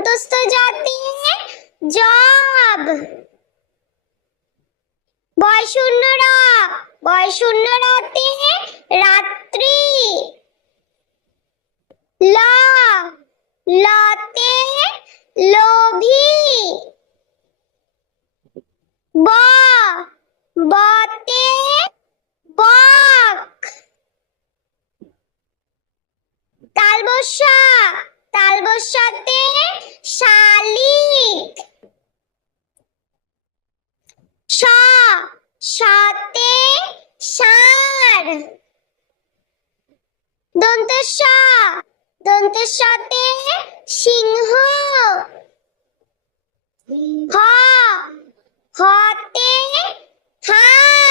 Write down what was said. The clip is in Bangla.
দন্তস্থ জতে জব। বয় শূন্য র, বয় শূন্য রতে রাত্রি। ল, লতে লোভী। ব, বতে বক। তালবস্যা, তালবস্যাতে শালিক। স, সতে ষাঁড়। দন্তস্ব, দন্তস্বতে সিংহ। হ, হতে হাঁস।